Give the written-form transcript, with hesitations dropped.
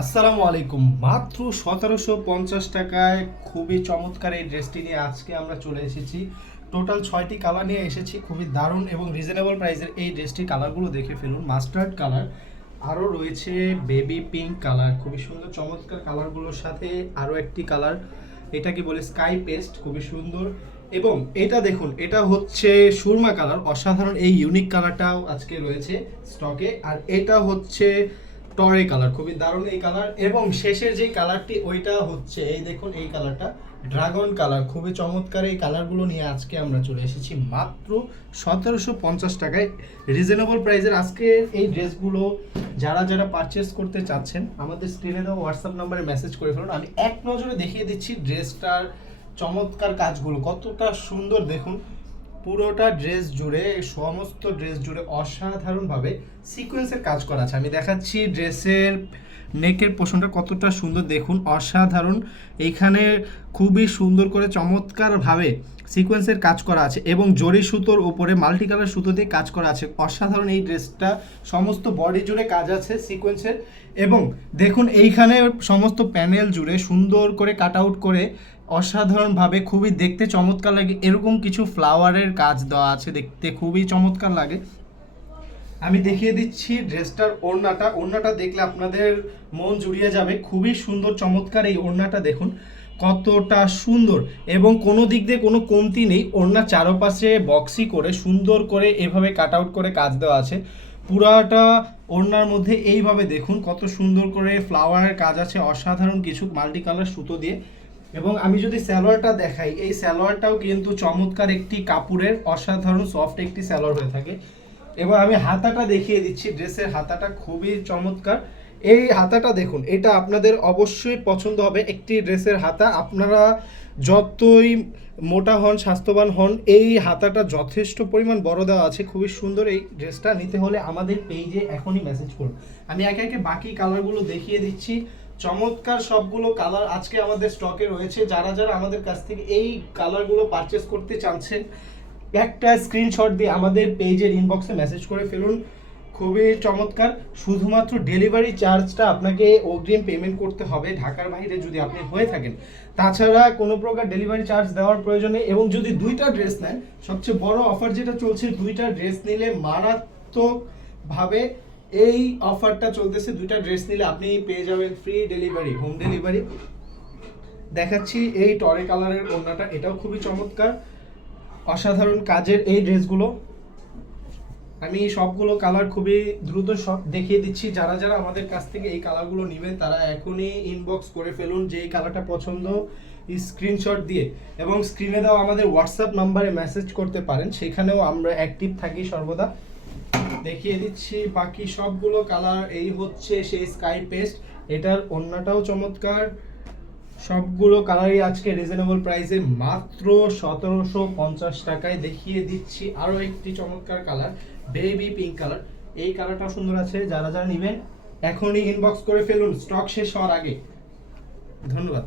আসসালামু আলাইকুম। মাত্র ১৭৫০ টাকায় খুবই চমৎকার এই ড্রেসটি নিয়ে আজকে আমরা চলে এসেছি। টোটাল ৬টি কালার নিয়ে এসেছি, খুবই দারুণ এবং রিজনেবল প্রাইসের এই ড্রেসটির কালারগুলো দেখে ফেলুন। মাস্টার্ড কালার, আরও রয়েছে বেবি পিঙ্ক কালার, খুবই সুন্দর চমৎকার কালারগুলোর সাথে আরও একটি কালার, এটাকে বলে স্কাই পেস্ট, খুবই সুন্দর। এবং এটা দেখুন, এটা হচ্ছে সুরমা কালার, অসাধারণ এই ইউনিক কালারটাও আজকে রয়েছে স্টকে। আর এটা হচ্ছে টরে কালার, খুবই দারুণ এই কালার। এবং শেষের যে কালারটি ওইটা হচ্ছে এই দেখুন, এই কালারটা ড্রাগন কালার, খুবই চমৎকার। এই কালারগুলো নিয়ে আজকে আমরা চলে এসেছি মাত্র ১৭৫০ টাকায় রিজনেবল প্রাইসের। আজকে এই ড্রেসগুলো যারা যারা পারচেস করতে চাচ্ছেন আমাদের স্ক্রিনে দেওয়া হোয়াটসঅ্যাপ নাম্বারে মেসেজ করে ফেলুন। আমি এক নজরে দেখিয়ে দিচ্ছি ড্রেসটার চমৎকার কাজগুলো কতটা সুন্দর। দেখুন পুরোটা ড্রেস জুড়ে, সমস্ত ড্রেস জুড়ে অসাধারণভাবে সিকোয়েন্সের কাজ করা আছে। আমি দেখাচ্ছি ড্রেসের নেকের পোর্শনটা কতটা সুন্দর, দেখুন অসাধারণ। এইখানে খুবই সুন্দর করে চমৎকারভাবে সিকোয়েন্সের কাজ করা আছে এবং জরি সুতোর উপরে মাল্টি কালার সুতো দিয়ে কাজ করা আছে। অসাধারণ এই ড্রেসটা, সমস্ত বডি জুড়ে কাজ আছে সিকোয়েন্সের। এবং দেখুন এইখানে সমস্ত প্যানেল জুড়ে সুন্দর করে কাট আউট করে অসাধারণভাবে খুবই দেখতে চমৎকার লাগে, এরকম কিছু ফ্লাওয়ারের কাজ দেওয়া আছে, দেখতে খুবই চমৎকার লাগে। আমি দেখিয়ে দিচ্ছি ড্রেসটার ওড়নাটা। ওড়নাটা দেখলে আপনাদের মন জুড়িয়ে যাবে, খুবই সুন্দর চমৎকার এই ওড়নাটা দেখুন কতটা সুন্দর। এবং কোনো দিক দিয়ে কোনো কমতি নেই, ওড়নার চারপাশে বক্সি করে সুন্দর করে এভাবে কাট আউট করে কাজ দেওয়া আছে। পুরাটা ওড়নার মধ্যে এইভাবে দেখুন কত সুন্দর করে ফ্লাওয়ারের কাজ আছে, অসাধারণ কিছু মাল্টি কালার সুতো দিয়ে। এবং আমি যদি সালোয়ারটা দেখাই, এই সালোয়ারটাও কিন্তু চমৎকার একটি কাপড়ের অসাধারণ সফট একটি সালোয়ার হয়ে থাকে। এবার আমি হাতাটা দেখিয়ে দিচ্ছি, ড্রেসের হাতাটা খুবই চমৎকার। এই হাতাটা দেখুন, এটা আপনাদের অবশ্যই পছন্দ হবে। একটি ড্রেসের হাতা, আপনারা যতই মোটা হন স্বাস্থ্যবান হন, এই হাতাটা যথেষ্ট পরিমাণ বড় দেওয়া আছে, খুবই সুন্দর। এই ড্রেসটা নিতে হলে আমাদের পেজে এখনই মেসেজ করুন। আমি একে একে বাকি কালারগুলো দেখিয়ে দিচ্ছি। চমৎকার সবগুলো কালার আজকে আমাদের স্টকে রয়েছে। যারা যারা আমাদের কাছ থেকে এই কালারগুলো পারচেস করতে চাচ্ছেন, একটা স্ক্রিনশট দিয়ে আমাদের পেজের ইনবক্সে মেসেজ করে ফেলুন। খুবই চমৎকার। শুধুমাত্র ডেলিভারি চার্জটা আপনাকে অগ্রিম পেমেন্ট করতে হবে ঢাকার বাইরে যদি আপনি হয়ে থাকেন, তাছাড়া কোনো প্রকার ডেলিভারি চার্জ দেওয়ার প্রয়োজন নেই। এবং যদি দুইটা ড্রেস নেন, সবচেয়ে বড় অফার যেটা চলছে, দুইটা ড্রেস নিলে মারাত্মকভাবে এই অফারটা চলতেছে, দুইটা ড্রেস নিলে আপনি পেয়ে যাবেন ফ্রি ডেলিভারি, হোম ডেলিভারি। দেখাচ্ছি এই টরে কালারের ওড়নাটা, এটাও খুবই চমৎকার, অসাধারণ কাজের এই ড্রেসগুলো। আমি সবগুলো কালার খুবই দ্রুত সব দেখিয়ে দিচ্ছি। যারা যারা আমাদের কাছ থেকে এই কালারগুলো নেবেন তারা এখনই ইনবক্স করে ফেলুন যে এই কালারটা পছন্দ, স্ক্রিনশট দিয়ে। এবং স্ক্রিনে দেওয়া আমাদের হোয়াটসঅ্যাপ নাম্বারে মেসেজ করতে পারেন, সেখানেও আমরা অ্যাক্টিভ থাকি সর্বদা। দেখিয়ে দিচ্ছি বাকি সবগুলো কালার। এই হচ্ছে সেই স্কাই পেস্ট, এটার ওড়নাটাও চমৎকার। সবগুলো কালারই আজকে রিজনেবল প্রাইসে মাত্র ১৭৫০ টাকায়। দেখিয়ে দিচ্ছি আরও একটি চমৎকার কালার, বেবি পিঙ্ক কালার। এই কালারটাও সুন্দর আছে। যারা যারা নেবেন এখনই ইনবক্স করে ফেলুন স্টক শেষ হওয়ার আগে। ধন্যবাদ।